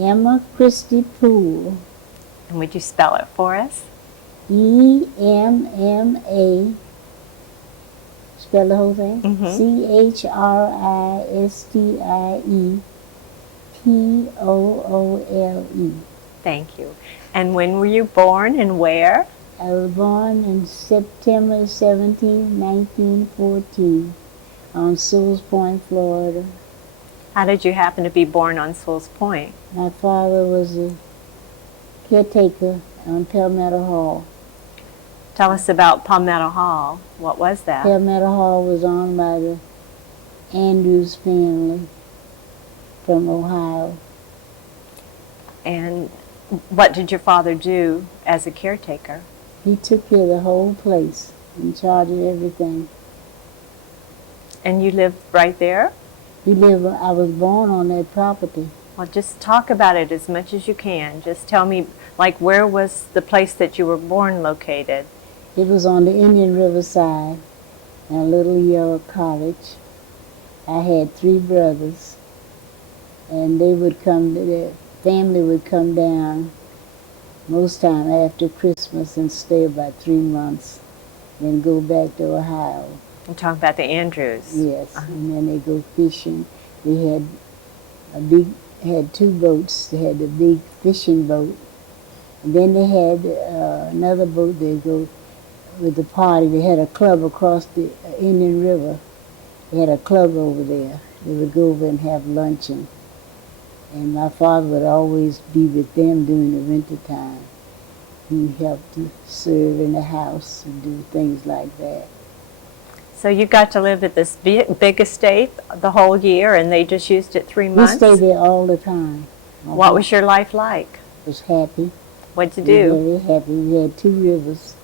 Emma Christie Poole. And would you spell it for us? EMMA, spell the whole thing? CHRISTIE POOLE. Thank you. And when were you born and where? I was born in September 17, 1914, on Sewell's Point, Florida. How did you happen to be born on Sewell's Point? My father was a caretaker on Palmetto Hall. Tell us about Palmetto Hall. What was that? Palmetto Hall was owned by the Andrews family from Ohio. And what did your father do as a caretaker? He took care of the whole place, in charge of everything. And you lived right there? I was born on that property. Well, just talk about it as much as you can. Just tell me, like, where was the place that you were born located? It was on the Indian River side, in a little yellow cottage. I had 3 brothers, and their family would come down most time after Christmas and stay about 3 months, then go back to Ohio. I'm talking about the Andrews. Yes, and then they go fishing. They had 2 boats. They had the big fishing boat, and then they had another boat. They go with the party. They had a club across the Indian River. They had a club over there. They would go over and have luncheon. And my father would always be with them during the winter time. He helped to serve in the house and do things like that. So you got to live at this big estate the whole year, and they just used it 3 months? We stayed there all the time. What was your life like? Was happy. What'd you do? Very happy. We had 2 rivers.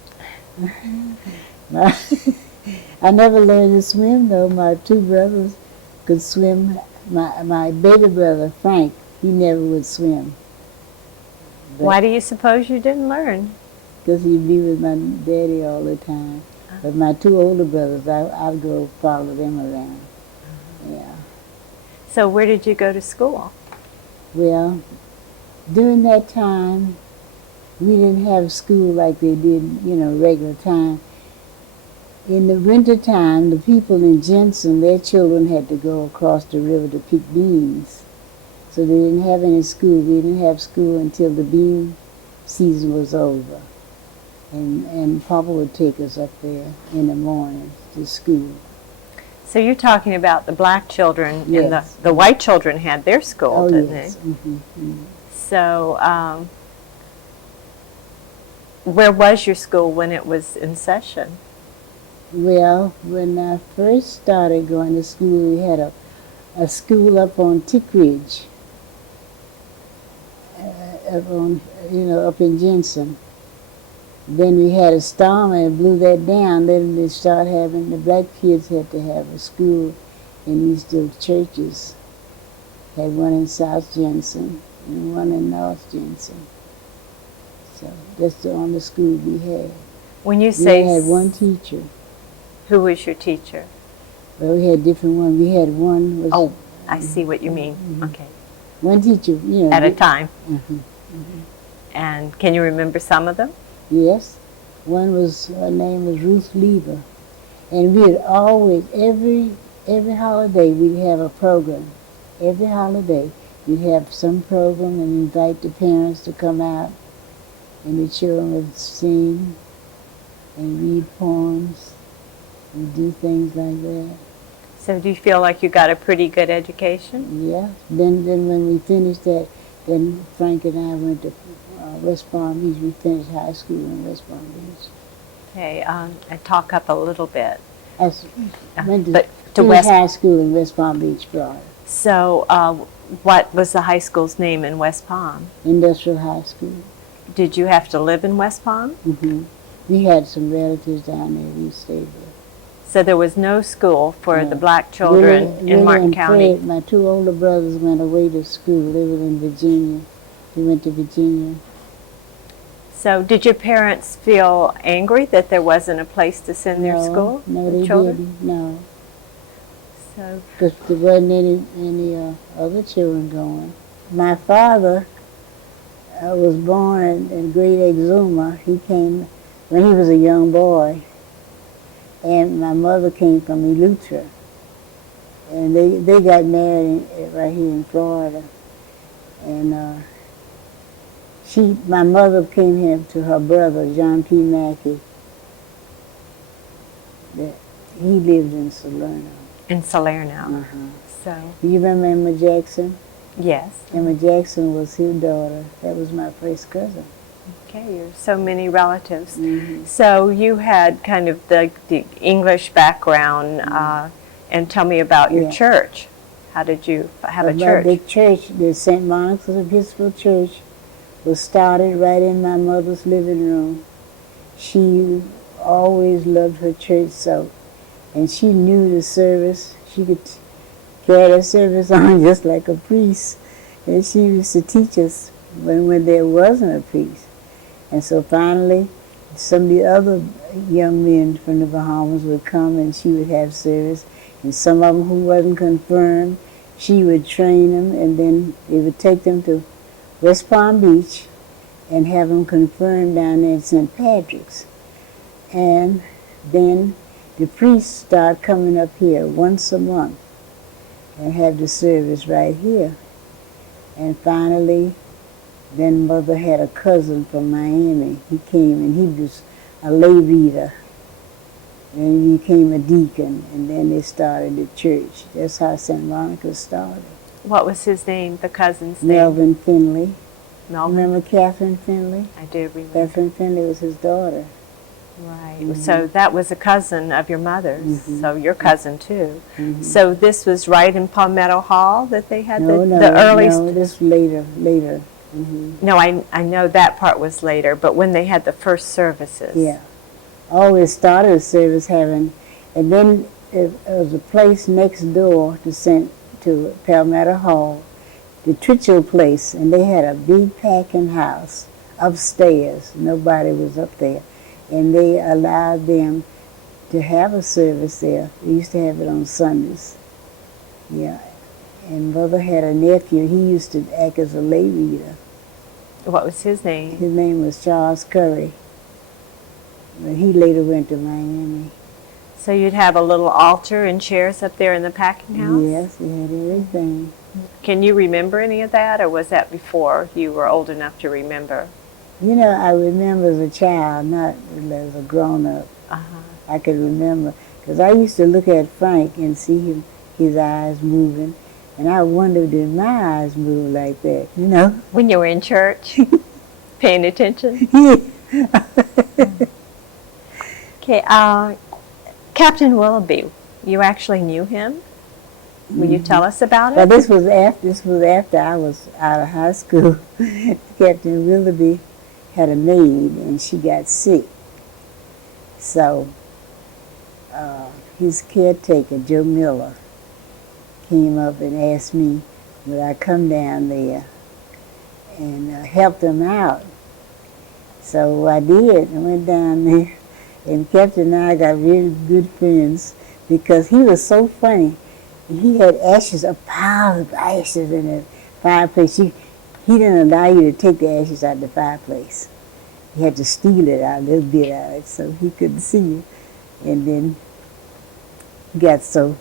I never learned to swim, though. My 2 brothers could swim. My baby brother, Frank, he never would swim. Why do you suppose you didn't learn? Because he'd be with my daddy all the time. But my 2 older brothers, I'd go follow them around. Yeah. So where did you go to school? Well, during that time, we didn't have school like they did, regular time. In the winter time, the people in Jensen, their children had to go across the river to pick beans. So they didn't have any school. We didn't have school until the bean season was over. And Papa would take us up there in the morning to school. So you're talking about the black children, yes. And the white children had their school, didn't yes. they? Mm-hmm. Mm-hmm. So where was your school when it was in session? Well, when I first started going to school, we had a school up on Tick Ridge, up in Jensen. Then we had a storm and it blew that down. Then they started having, the black kids had to have a school in these little churches. Had one in South Jensen and one in North Jensen. So that's the only school we had. When you say... We had 1 teacher. Who was your teacher? Well, we had different ones. We had one was... Oh, I see what you mean. Mm-hmm. Okay. 1 teacher, At a time. Mm-hmm. Mm-hmm. And can you remember some of them? Yes. One was, her name was Ruth Lieber. And we'd always, every holiday, we'd have a program. Every holiday, we'd have some program and invite the parents to come out. And the children would sing and read poems and do things like that. So do you feel like you got a pretty good education? Yeah. Then when we finished that, then Frank and I went to West Palm Beach. We finished high school in West Palm Beach. Okay, and talk up a little bit. I went to West high school in West Palm Beach, Florida. So what was the high school's name in West Palm? Industrial High School. Did you have to live in West Palm? Mm-hmm. We had some relatives down there. We stayed there. So there was no school for the black children in Martin County? Fred, my 2 older brothers went away to school. They were in Virginia. They went to Virginia. So did your parents feel angry that there wasn't a place to send their school? No, they didn't. No. So because there wasn't any other children going. my father was born in Great Exuma. He came when he was a young boy, and my mother came from Eleuthera, and they got married right here in Florida, and my mother came here to her brother John P. Mackey. He lived in Salerno. In Salerno. Uh-huh. So. Do you remember Emma Jackson? Yes. Emma Jackson was his daughter. That was my first cousin. Okay, you're so many relatives. Mm-hmm. So you had kind of the English background, and tell me about your church. How did you have a church? The church, the St. Monica's Episcopal Church, was started right in my mother's living room. She always loved her church so, and she knew the service. She could carry the service on just like a priest, and she used to teach us when there wasn't a priest. And so finally, some of the other young men from the Bahamas would come and she would have service, and some of them who wasn't confirmed, she would train them, and then they would take them to West Palm Beach and have them confirmed down there at St. Patrick's. And then the priests start coming up here once a month and have the service right here. And finally, then Mother had a cousin from Miami. He came and he was a lay reader. And he became a deacon, and then they started the church. That's how St. Monica started. What was his name, the cousin's name? Melvin Finley. Melvin? Remember Catherine Finley? I do remember. Catherine Finley was his daughter. Right. Mm-hmm. So that was a cousin of your mother's. Mm-hmm. So your cousin too. Mm-hmm. So this was right in Palmetto Hall that they had No, the early. No, this later. Mm-hmm. No, I know that part was later, but when they had the first services. Yeah. Always started a service having, and then there was a place next door to Palmetto Hall, the Twitchell place, and they had a big packing house upstairs. Nobody was up there. And they allowed them to have a service there. They used to have it on Sundays. Yeah. And Mother had a nephew. He used to act as a lay reader. What was his name? His name was Charles Curry. But he later went to Miami. So you'd have a little altar and chairs up there in the packing house? Yes, he had everything. Can you remember any of that, or was that before you were old enough to remember? You know, I remember as a child, not as a grown-up. Uh-huh. I could remember, because I used to look at Frank and see his eyes moving, and I wondered, did my eyes move like that, you know? When you were in church, paying attention? Okay, Captain Willoughby, you actually knew him? Will you tell us about it? Well, this was after I was out of high school. Captain Willoughby had a maid, and she got sick. So his caretaker, Joe Miller, came up and asked me would I come down there and help them out. So I did. I went down there, and Captain and I got really good friends because he was so funny. He had ashes, a pile of ashes in the fireplace. He didn't allow you to take the ashes out of the fireplace. You had to steal it out, a little bit out of it, so he couldn't see you. And then he got so,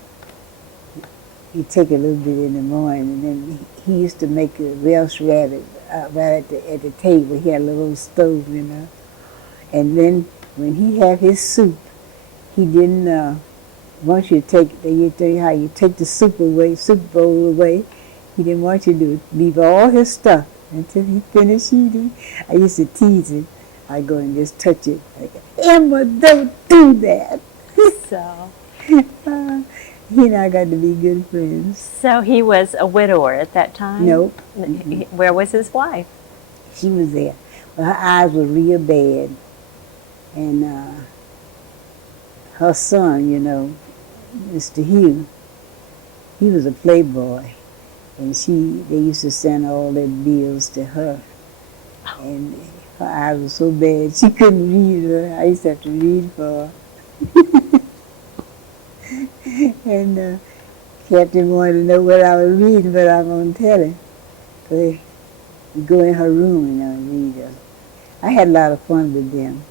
he'd take a little bit in the morning, and then he used to make a Welsh rabbit right at the table. He had a little stove, you know. And then when he had his soup, he didn't want you to take, they tell you how you take the soup bowl away. He didn't want you to leave all his stuff until he finished eating. I used to tease him. I'd go and just touch it. Like, Emma, don't do that. So he and I got to be good friends. So he was a widower at that time? Nope. Where was his wife? She was there. Well, her eyes were real bad. And her son, you know, Mr. Hugh, he was a playboy. And they used to send all their bills to her. And her eyes were so bad, she couldn't read her. I used to have to read for her. And Captain wanted to know what I was reading, but I won't tell him. They go in her room, and read. I had a lot of fun with them.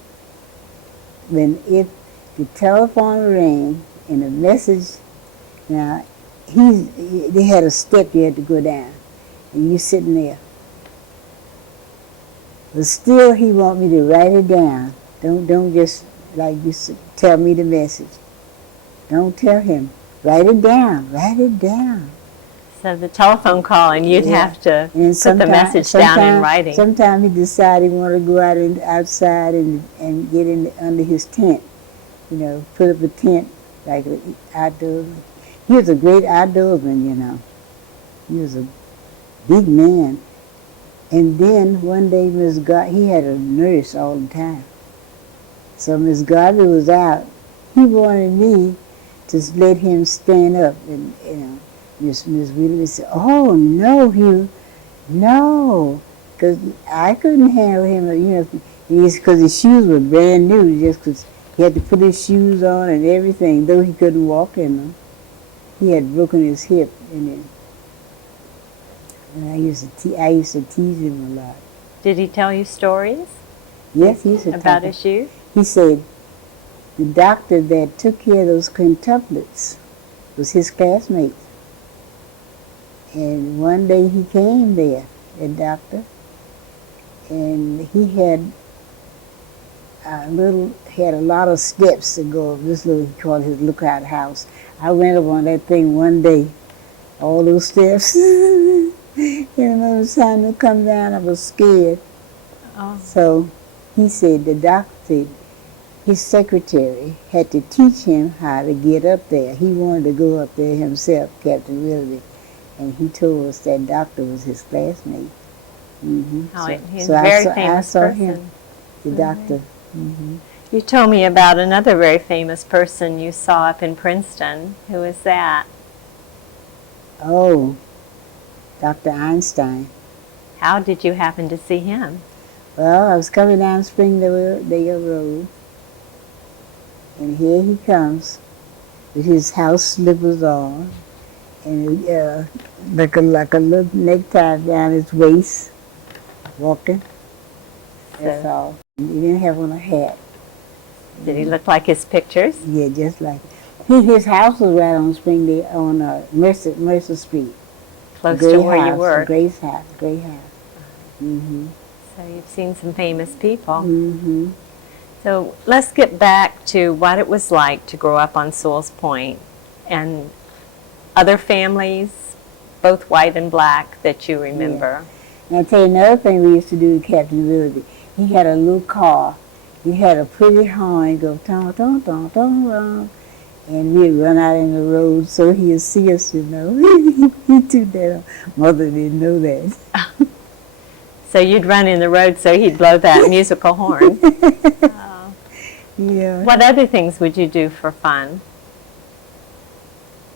When if the telephone rang and a message, now they had a step you had to go down, and you sitting there. But still, he want me to write it down. Don't just like you tell me the message. Don't tell him. Write it down. Write it down. So the telephone call, and you'd have to put the message down in writing. Sometimes he decided he wanted to go outside and get under his tent. Put up a tent like outdoors. He was a great outdoorsman. He was a big man. And then one day he had a nurse all the time. So Miss Garvey was out. He wanted me to let him stand up, and Miss Williams said, "Oh no, Hugh, no," because I couldn't handle him. Because his shoes were brand new, just because he had to put his shoes on and everything, though he couldn't walk in them. He had broken his hip, and I used to tease him a lot. Did he tell you stories? Yes, he used to about his shoes. He said the doctor that took care of those quintuplets was his classmate. And one day he came there, that doctor, and he had a lot of steps to go up this he called his lookout house. I went up on that thing one day, all those steps. And when it was time to come down, I was scared. Oh. So he said, the doctor said, his secretary had to teach him how to get up there. He wanted to go up there himself, Captain Willoughby. And he told us that doctor was his classmate. Mm-hmm. He's a very famous I saw person. Him, the doctor. Mm-hmm. You told me about another very famous person you saw up in Princeton. Who is that? Oh, Dr. Einstein. How did you happen to see him? Well, I was coming down Springdale Road, and here he comes with his house slippers on, and like a little necktie down his waist, walking. That's all. He didn't have on a hat. Did he look like his pictures? Yeah, just like his house was right on Springdale, on Mercer Street. Close to where you were. Gray's house. Mm-hmm. So you've seen some famous people. Mm-hmm. So let's get back to what it was like to grow up on Sewell's Point and other families, both white and black, that you remember. Yeah. And I'll tell you another thing we used to do with Captain Willoughby. He had a little car. He had a pretty horn. He'd go, ton, ton, ton, ton, ton. And we'd run out in the road so he'd see us, He took that. Mother didn't know that. So you'd run in the road so he'd blow that musical horn. Yeah. What other things would you do for fun?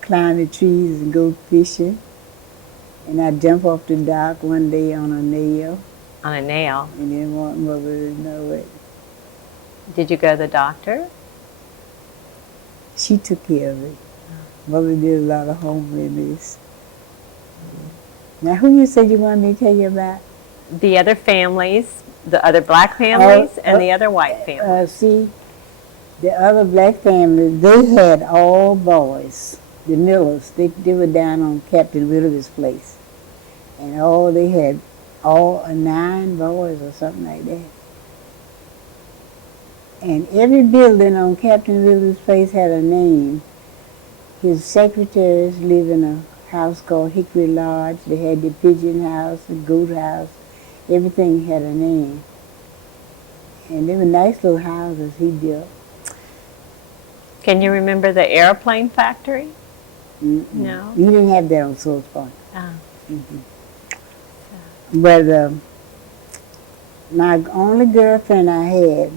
Climb the trees and go fishing. And I'd jump off the dock one day on a nail. On a nail? And didn't want Mother to know it. Did you go to the doctor? She took care of it. Mother did a lot of home remedies. Now, who you said you wanted me to tell you about? The other families, the other black families, and the other white families. See, the other black families, they had all boys. The Millers, they were down on Captain Willoughby's place. And they had 9 boys or something like that. And every building on Captain Willoughby's place had a name. His secretaries lived in a house called Hickory Lodge. They had the pigeon house, the goat house. Everything had a name. And they were nice little houses he built. Can you remember the airplane factory? Mm-mm. No? You didn't have that on Sewell's Point. Oh. Mm-hmm. But my only girlfriend I had,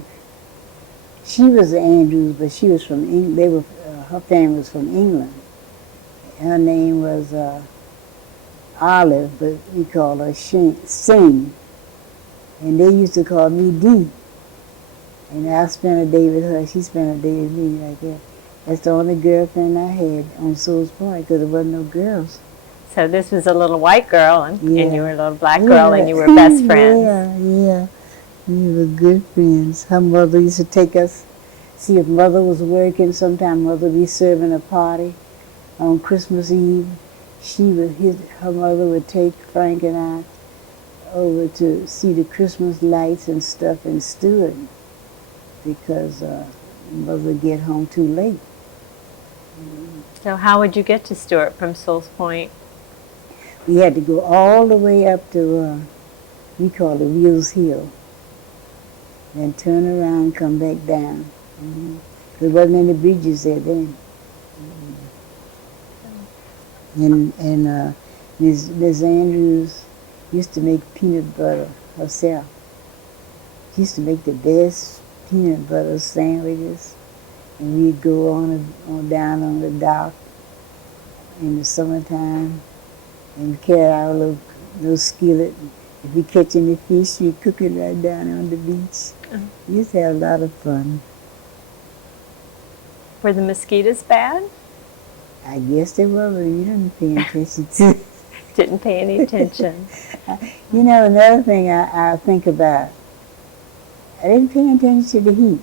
she was Andrews, but she was from England. Her family was from England. Her name was Olive, but we called her Sing. And they used to call me Dee. And I spent a day with her. She spent a day with me like that. That's the only girlfriend I had on Sewell's Point because there wasn't no girls. So this was a little white girl, and Yeah. you were a little black girl, and you were best friends. Yeah. We were good friends. Her mother used to take us, see if mother was working. Sometime mother would be serving a party on Christmas Eve. Her mother would take Frank and I over to see the Christmas lights and stuff in Stewart because mother would get home too late. So how would you get to Stewart from Sewell's Point? We had to go all the way up to, we call it Wheels Hill, then turn around and come back down. There wasn't any bridges there then. And Miss Andrews used to make peanut butter herself. She used to make the best peanut butter sandwiches, and we'd go on down on the dock in the summertime and carry our little skillet. If we catch any fish, we'd cook it right down on the beach. We used to have a lot of fun. Were the mosquitoes bad? I guess they were, but you didn't pay attention to it. Didn't pay any attention. You know, another thing I think about, I didn't pay attention to the heat.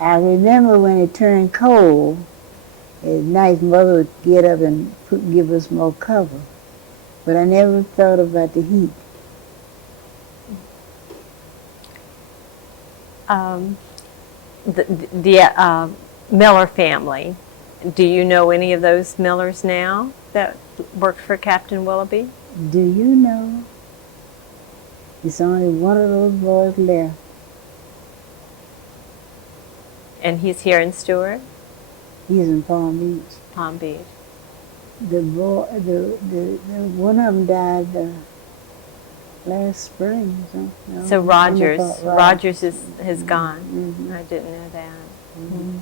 I remember when it turned cold, at night mother would get up and give us more cover. But I never thought about the heat. The Miller family, do you know any of those Millers now that worked for Captain Willoughby? Do you know, it's only one of those boys left. And he's here in Stewart? He's in Palm Beach. Palm Beach. The one of them died last spring. So Rogers Mm-hmm. has gone. Mm-hmm. I didn't know that. Mm-hmm.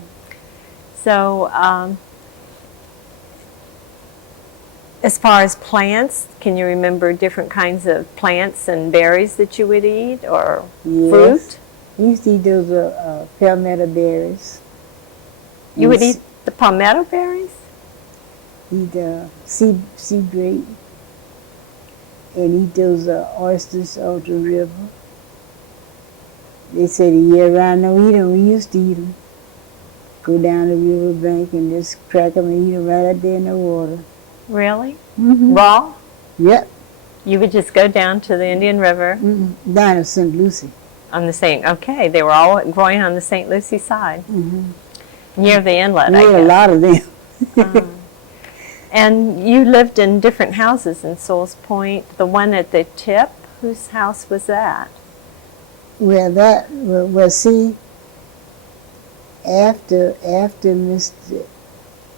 So as far as plants, can you remember different kinds of plants and berries that you would eat, or Yes. fruit? We used to eat those palmetto berries. You would eat the palmetto berries? Eat sea grape. And eat those oysters off the river. They said a year round, no, eat them. We used to eat them. Go down the river bank and just crack them and eat them right out there in the water. Really? Mm-hmm. Raw? Yep. You would just go down to the Indian River Mm-hmm. Down in St. Lucie. on the St. Okay, they were all growing on the St. Lucie side, Mm-hmm. near the inlet, We I had a guess. lot of them. And you lived in different houses in Sewell's Point. The one at the tip, whose house was that? Well, see, after Mr.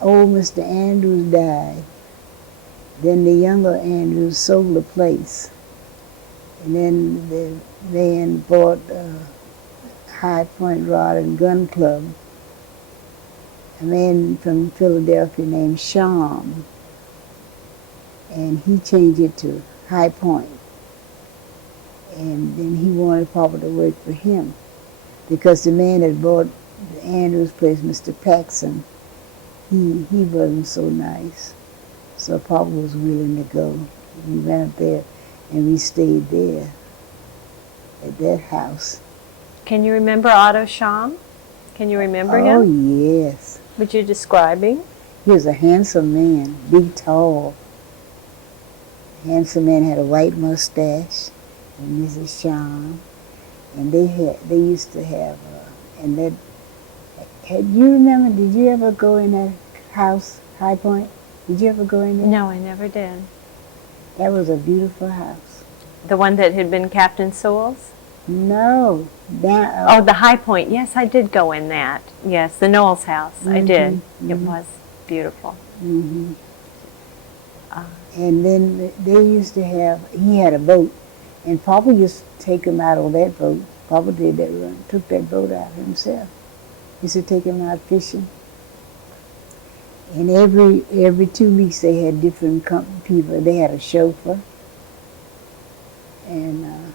Andrews died, then the younger Andrews sold the place. And then the man bought High Point Rod and Gun Club. A man from Philadelphia named Sham, and he changed it to High Point. And then he wanted Papa to work for him because the man that bought Andrews' place, Mr. Paxson, he wasn't so nice. So Papa was willing to go. We went up there and we stayed there at that house. Can you remember Otto Scham? Can you remember Oh, him? yes. Would you describe him? He was a handsome man, big, tall. Handsome man, had a white mustache, and Mrs. Shawn. And they used to have, and that, you remember, did you ever go in that house, High Point? Did you ever go in there? No, I never did. That was a beautiful house. The one that had been Captain Sewell's? No, down. Oh, the High Point. Yes, I did go in that. Yes, the Knowles house. I did. It was beautiful. Mm-hmm. And then they used to have, he had a boat, and Papa used to take him out on that boat. Papa did that run, took that boat out himself. Used to take him out fishing. And every 2 weeks they had different people. They had a chauffeur. And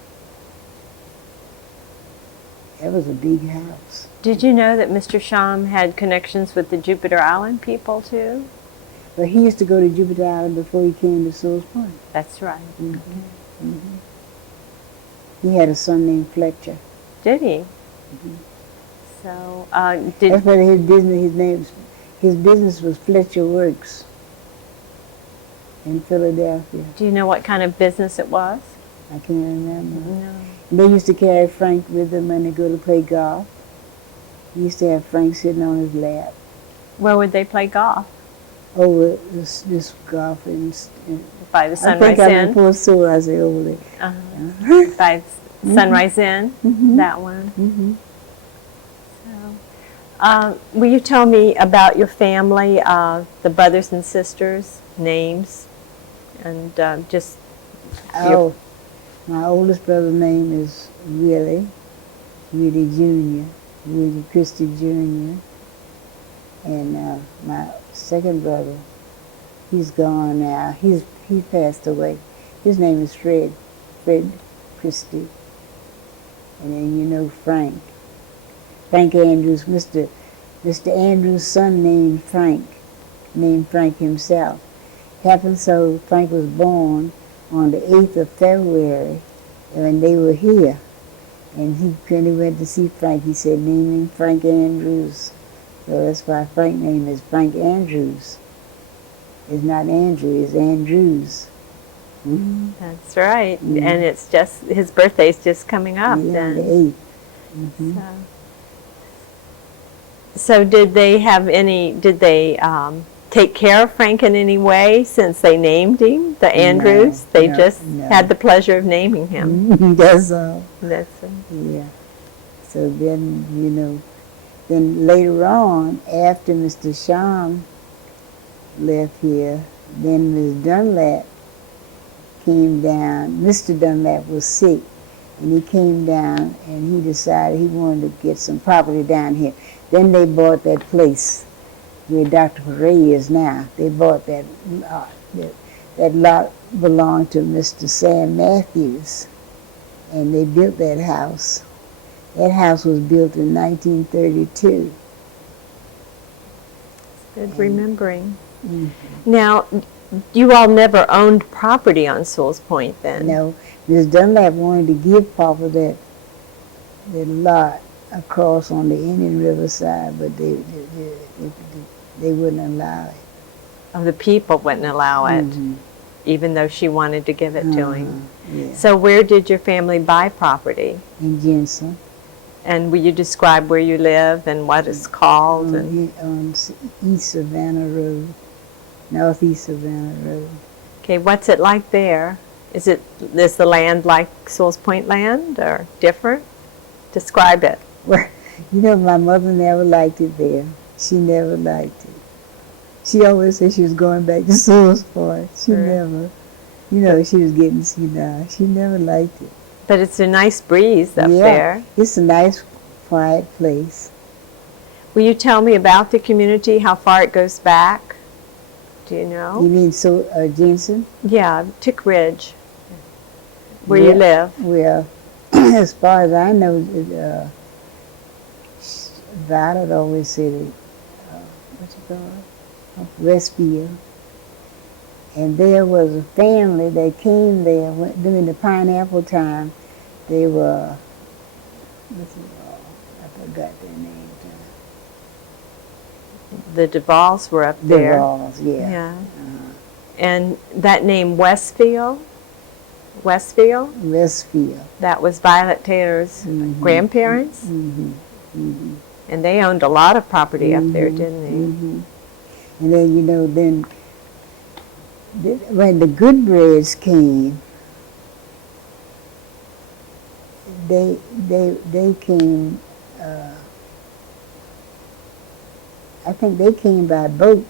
that was a big house. Did you know that Mr. Sham had connections with the Jupiter Island people too? But he used to go to Jupiter Island before he came to Sewell's Point. That's right. He had a son named Fletcher. Did he? So, That's why his business was Fletcher Works in Philadelphia. do you know what kind of business it was? I can't remember. No. They used to carry Frank with them when they go to play golf. He used to have Frank sitting on his lap. Where would they play golf? Over this golf in By the I Sunrise think I'm Inn? in Fort Sewell, I say over there. By Sunrise Inn? That one? So, will you tell me about your family, the brothers and sisters, names, and just Oh, my oldest brother's name is Willie Jr., Willie Christie Jr., and my second brother, he's gone now. He passed away. His name is Fred Christie. And then you know Frank Andrews, Mr. Andrews' son named Frank himself. Happened so Frank was born on the 8th of February when they were here. And when he went to see Frank, he said, name him Frank Andrews. So that's why Frank's name is Frank Andrews. It's not Andrew, it's Andrews. That's right. And it's just, his birthday's just coming up then. The 8th. So did they take care of Frank in any way since they named him, the Andrews? They just had the pleasure of naming him. That's all. That's yeah. So then, then later on, after Mr. Sham left here, then Ms. Dunlap came down. Mr. Dunlap was sick, and he came down, and he decided he wanted to get some property down here. Then they bought that place where Dr. Correa is now. They bought that lot. That lot belonged to Mr. Sam Matthews, and they built that house. That house was built in 1932. good remembering. Now, you all never owned property on Sewell's Point then? No, Ms. Dunlap wanted to give Papa that lot across on the Indian River side, but they wouldn't allow it. Oh, the people wouldn't allow it, even though she wanted to give it to him. Yeah. So where did your family buy property? In Jensen. And will you describe where you live and what it's called? On East Savannah Road, Northeast Savannah Road. Okay, what's it like there? Is the land like Sewell's Point land or different? Describe it. Well, my mother never liked it there. She never liked it. She always said she was going back to Sewell's Point. She never, she was getting senile. She never liked it. But it's a nice breeze up there. It's a nice, quiet place. Will you tell me about the community, how far it goes back? Do you know? You mean Jensen? Yeah, Tick Ridge, where you live. Well, as far as I know, Violet always said it, what you call it? Westfield. And there was a family that came there during the pineapple time. They were, I forgot their name. The Duvals were up there. Duvals, yeah. And that name Westfield? Westfield? That was Violet Taylor's grandparents? And they owned a lot of property up there, didn't they? And then, when the Goodbreads came, they came, I think they came by boat,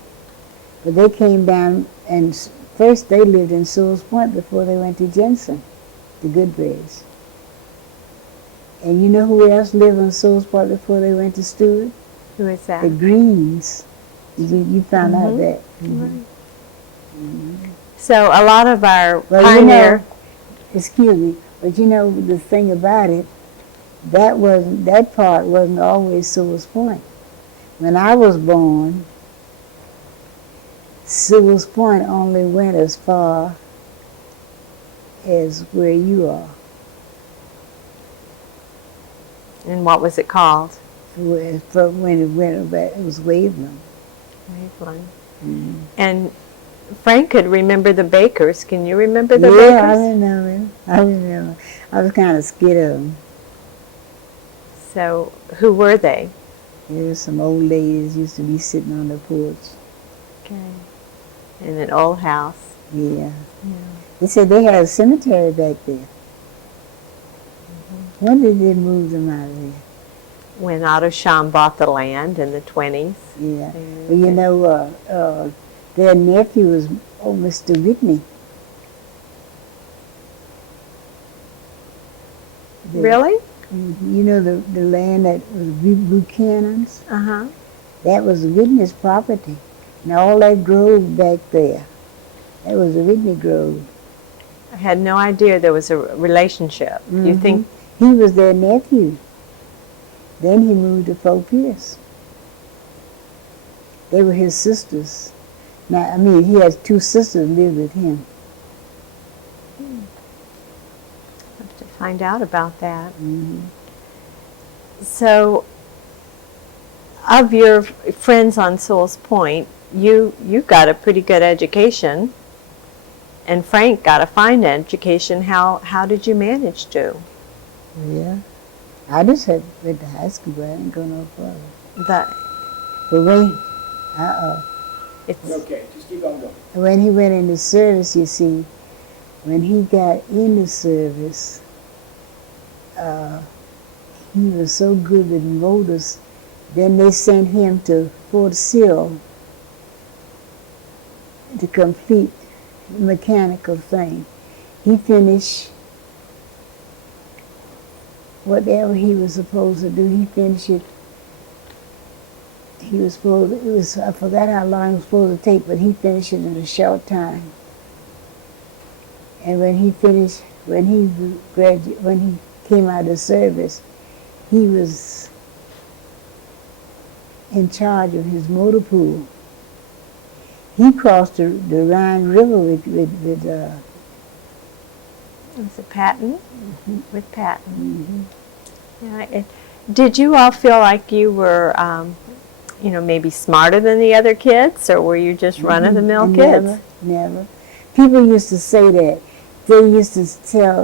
but they came down, and first they lived in Sewell's Point before they went to Jensen, the Goodbreads. And you know who else lived on Sewell's Point before they went to Stewart? Who is that? The Greens. You found out that. Right. So a lot of our Well, pioneer... excuse me, but the thing about it, that part wasn't always Sewell's Point. When I was born, Sewell's Point only went as far as where you are. And what was it called? From when it went back, it was Waveland. Waveland. Mm-hmm. And Frank could remember the Bakers. Can you remember the Bakers? Bakers? I remember. I was kind of scared of them. So, who were they? There were some old ladies used to be sitting on the porch. Okay. In an old house. Yeah. Yeah. They said they had a cemetery back there. Mm-hmm. When did they move them out of there? When Otto Scham bought the land in the 20s. Yeah. Well, you know, their nephew was Mr. Whitney. Really? You know the land that was Buchanan's? Uh-huh. That was Whitney's property. And all that grove back there, that was the Whitney Grove. I had no idea there was a relationship. Mm-hmm. You think? He was their nephew. Then he moved to Fort Pierce. They were his sisters. Now, I mean, he has two sisters live with him. Have to find out about that. Mm-hmm. So, of your friends on Sewell's Point, you got a pretty good education, and Frank got a fine education. How did you manage to? Yeah. I just had went to high school, but I didn't go no further. But It's okay, just keep on going. when he went into service, you see, when he got into service, he was so good with motors. Then they sent him to Fort Sill to complete the mechanical thing. He finished whatever he was supposed to do. He finished it. He was supposed to, I forgot how long it was supposed to take, but he finished it in a short time. And when he finished, when he came out of service, he was in charge of his motor pool. He crossed the Rhine River with was it Patton? Mm-hmm. With Patton. Mm-hmm. Yeah. Did you all feel like you were, maybe smarter than the other kids, or were you just run-of-the-mill kids? Never. People used to say that. They used to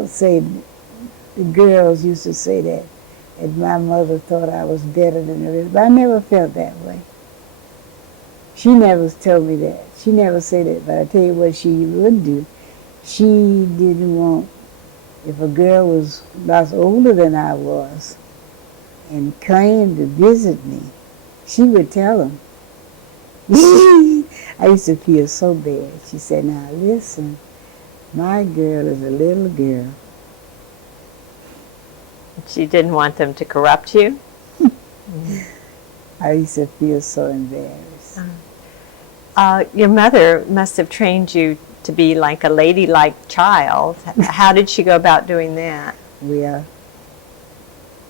say the girls used to say that my mother thought I was better than the rest, but I never felt that way. She never told me that. She never said that, but I tell you what she would do. She didn't want, if a girl was lots older than I was and came to visit me, she would tell them. I used to feel so bad. She said, now listen, my girl is a little girl. She didn't want them to corrupt you? I used to feel so embarrassed. Your mother must have trained you to be like a ladylike child. How did she go about doing that? Well,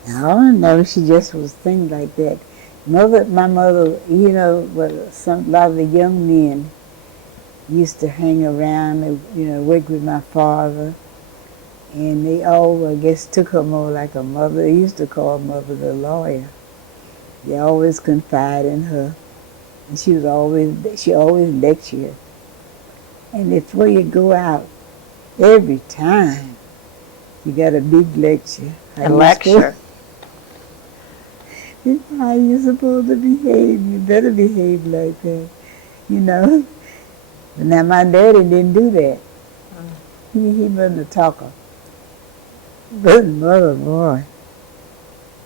I don't know. She just was things like that. My mother, a lot of the young men used to hang around and, work with my father. And they all, I guess, took her more like a mother. They used to call her mother the lawyer. They always confide in her. And she always lectured. And before you go out, every time, you got a big lecture. A lecture? How you supposed to behave? You better behave like that, But now my daddy didn't do that. He wasn't a talker. But mother, boy,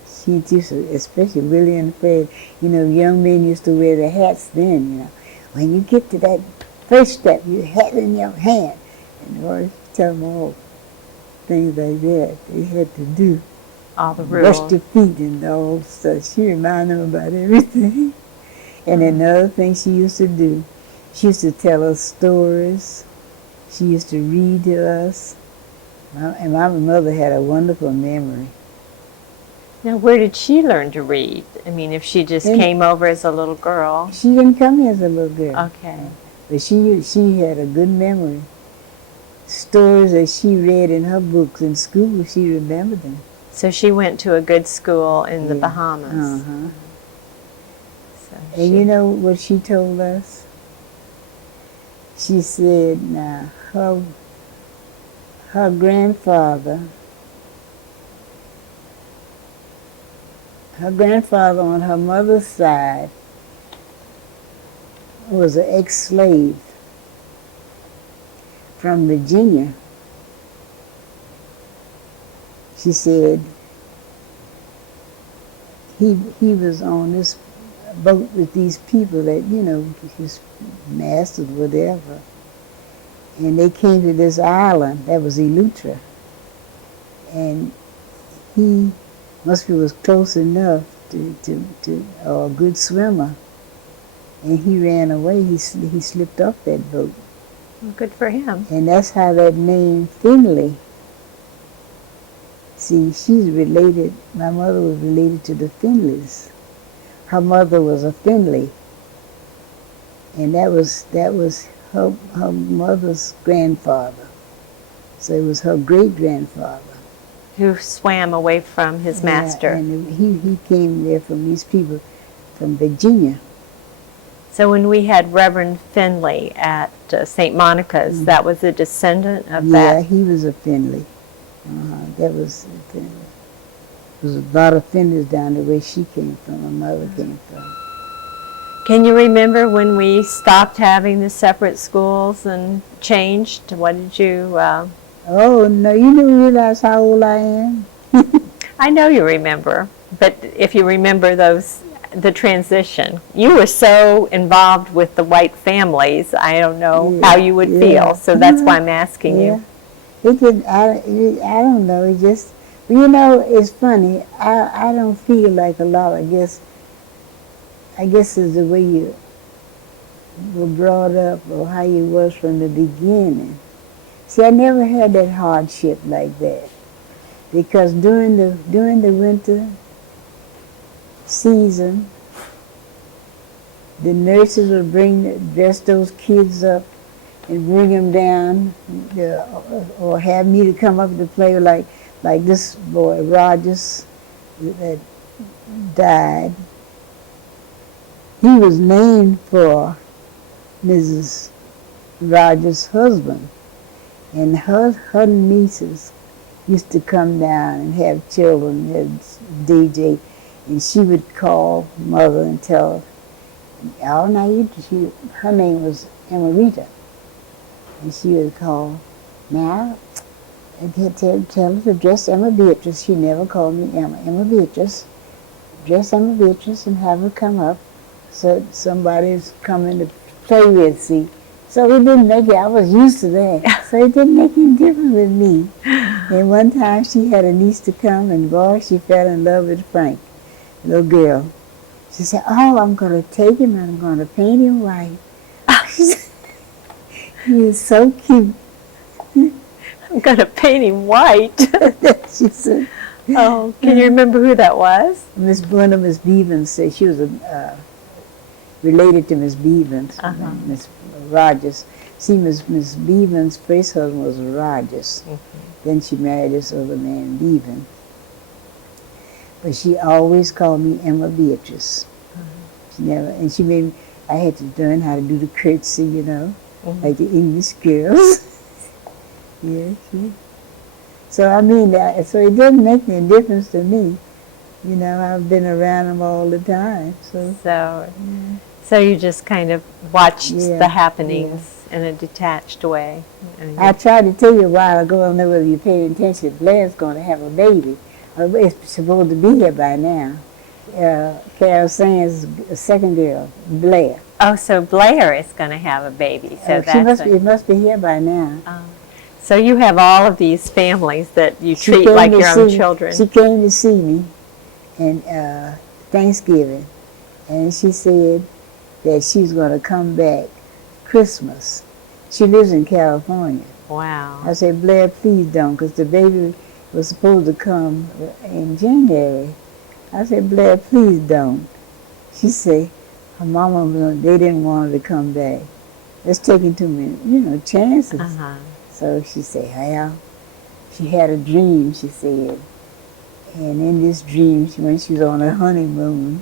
she used to, especially Willie and Fred, young men used to wear the hats then, When you get to that first step, your hat in your hand. And always tell them all things like that they had to do. All the rules. Brush their feet and all stuff. She reminded them about everything. And another thing she used to do, she used to tell us stories. She used to read to us. And my mother had a wonderful memory. Now, where did she learn to read? I mean, if she just came over as a little girl. She didn't come here as a little girl. Okay. But she had a good memory. Stories that she read in her books in school, she remembered them. So she went to a good school in the Bahamas. Uh-huh. So and you know what she told us? She said, now, her grandfather on her mother's side was an ex-slave from Virginia. She said he was on this boat with these people that, you know, his masters, whatever. And they came to this island that was Eleuthera. And he was close enough or a good swimmer. And he ran away. He slipped off that boat. Well, good for him. And that's how that name Finley. See, she's related. My mother was related to the Finleys. Her mother was a Finley, and that was her mother's grandfather. So it was her great grandfather who swam away from his master. And he came there from these people from Virginia. So when we had Reverend Finley at St. Monica's, that was a descendant of that? Yeah, he was a Finley. That was a Finley. There was a lot of Finleys down the way she came from, her mother came from. Can you remember when we stopped having the separate schools and changed? What did you... Oh, no, you didn't realize how old I am? I know you remember, but if you remember the transition. You were so involved with the white families, I don't know how you would feel, so that's why I'm asking you. It did, I don't know, it just, you know, it's funny, I don't feel like a lot, I guess it's the way you were brought up or how you was from the beginning. See, I never had that hardship like that, because during the winter season, the nurses would dress those kids up and bring them down, or have me to come up to play like this boy Rogers that died. He was named for Mrs. Rogers' husband, and her nieces used to come down and have children, had DJ, and she would call mother and tell her, all night, her name was Emerita, and she would call, now, and tell her to dress Emma Beatrice. She never called me Emma. Emma Beatrice. Dress Emma Beatrice and have her come up so somebody's coming to play with, see. So it didn't make it, I was used to that. So it didn't make any difference with me. And one time she had a niece to come, and boy, she fell in love with Frank, a little girl. She said, oh, I'm going to take him and I'm going to paint him white. He is so cute. I'm going to paint him white. She said. Oh, can you remember who that was? One of Miss Beavens said she was related to Miss Beavens, Miss Rogers. See, Miss Beavens' first husband was Rogers. Then she married this other man, Beaven. But she always called me Emma Beatrice. She never, and she made me, I had to learn how to do the curtsy, you know, like the English girls. Yeah. So I mean, so it doesn't make any difference to me. You know, I've been around them all the time. So you just kind of watched the happenings in a detached way. I tried to tell you a while ago, I don't know whether you paid attention, Blair's going to have a baby. It's supposed to be here by now. Carol Sands' second girl, Blair. Oh, so Blair is going to have a baby. So it must be here by now. So you have all of these families that you treat like your own children. She came to see me in Thanksgiving, and she said that she's going to come back Christmas. She lives in California. Wow. I said, Blair, please don't, because the baby was supposed to come in January. I said, Blair, please don't. She said, her mama, they didn't want her to come back. Let's take too many, chances. So she said, well, she had a dream, she said. And in this dream, when she was on her honeymoon,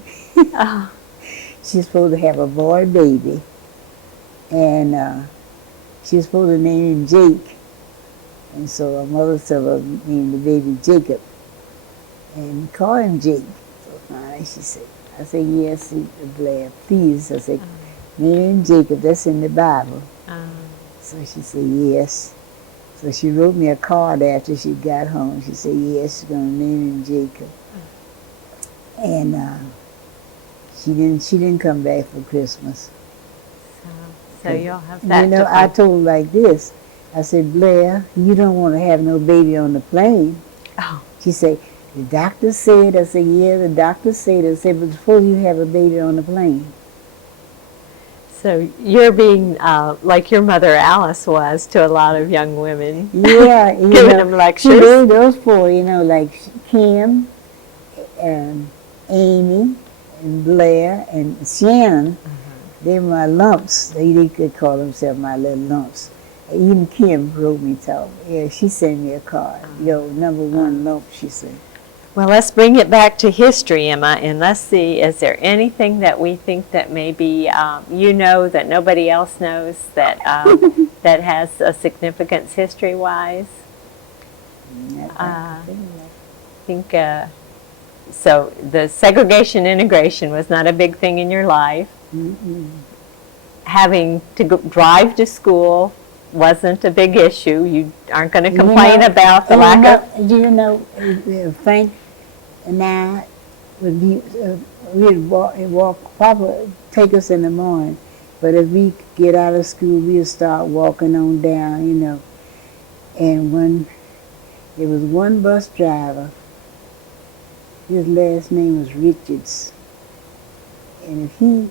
she was supposed to have a boy baby. And she was supposed to name him Jake. And so her mother said, named the baby Jacob. And call him Jake. So she said, I said, yes, Blair, please. I said, name him Jacob, that's in the Bible. So she said, yes. So she wrote me a card after she got home. She said, yes, she's going to name him Jacob. And she didn't come back for Christmas. So you'll have that. I told her like this. I said, Blair, you don't want to have no baby on the plane. Oh. She said, the doctor said. I said, yeah, the doctor said. I said, but before you have a baby on the plane. So you're being like your mother Alice was to a lot of young women. Yeah. Giving them lectures. She gave those four, like Kim and Amy and Blair and Shannon. They were my lumps. They could call themselves my little lumps. Even Kim wrote me, she sent me a card. Number one lump, she said. Well, let's bring it back to history, Emma, and let's see, is there anything that we think that maybe that nobody else knows that that has a significance history-wise? I think, so the segregation integration was not a big thing in your life. Having to drive to school wasn't a big issue. You aren't going to complain about the lack of... Frank and I we'd walk, Papa take us in the morning, but if we get out of school, we'd start walking on down, And when there was one bus driver, his last name was Richards, and if he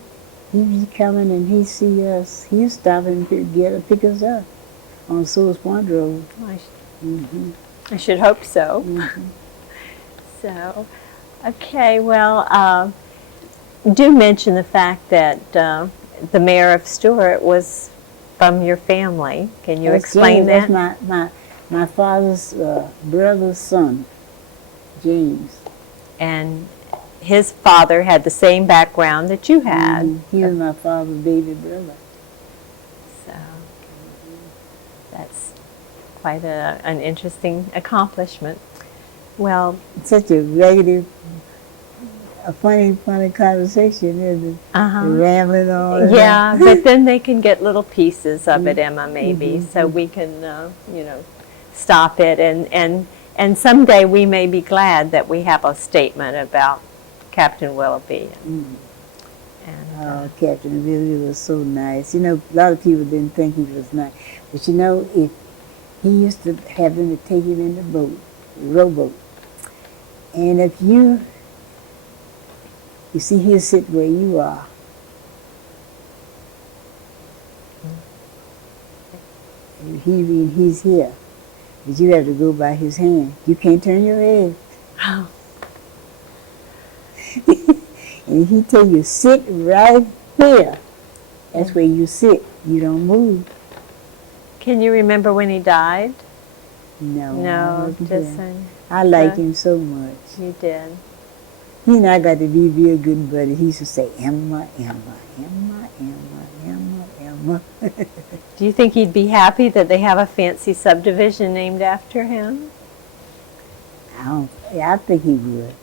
be coming and he see us, he'd stop and pick us up on Source Point Road. I should hope so. So, okay, well, do mention the fact that the mayor of Stewart was from your family. Can you explain that? That's my father's brother's son, James. And his father had the same background that you had. He was my father's baby brother. So that's quite an interesting accomplishment. Well, it's such a negative, a funny conversation, isn't it? Rambling on. Yeah, but then they can get little pieces of it, Emma, maybe, so we can, stop it. And someday we may be glad that we have a statement about Captain Willoughby. Captain Willoughby was so nice. A lot of people didn't think he was nice. But if he used to have them to take him in the rowboat. And if you see, he'll sit where you are. He's here. But you have to go by his hand. You can't turn your head. And he tell you, sit right here. That's where you sit. You don't move. Can you remember when he died? No, just I liked him so much. You did. He and I got to be real good buddies. He used to say, Emma, Emma, Emma, Emma, Emma, Emma. Do you think he'd be happy that they have a fancy subdivision named after him? I think he would.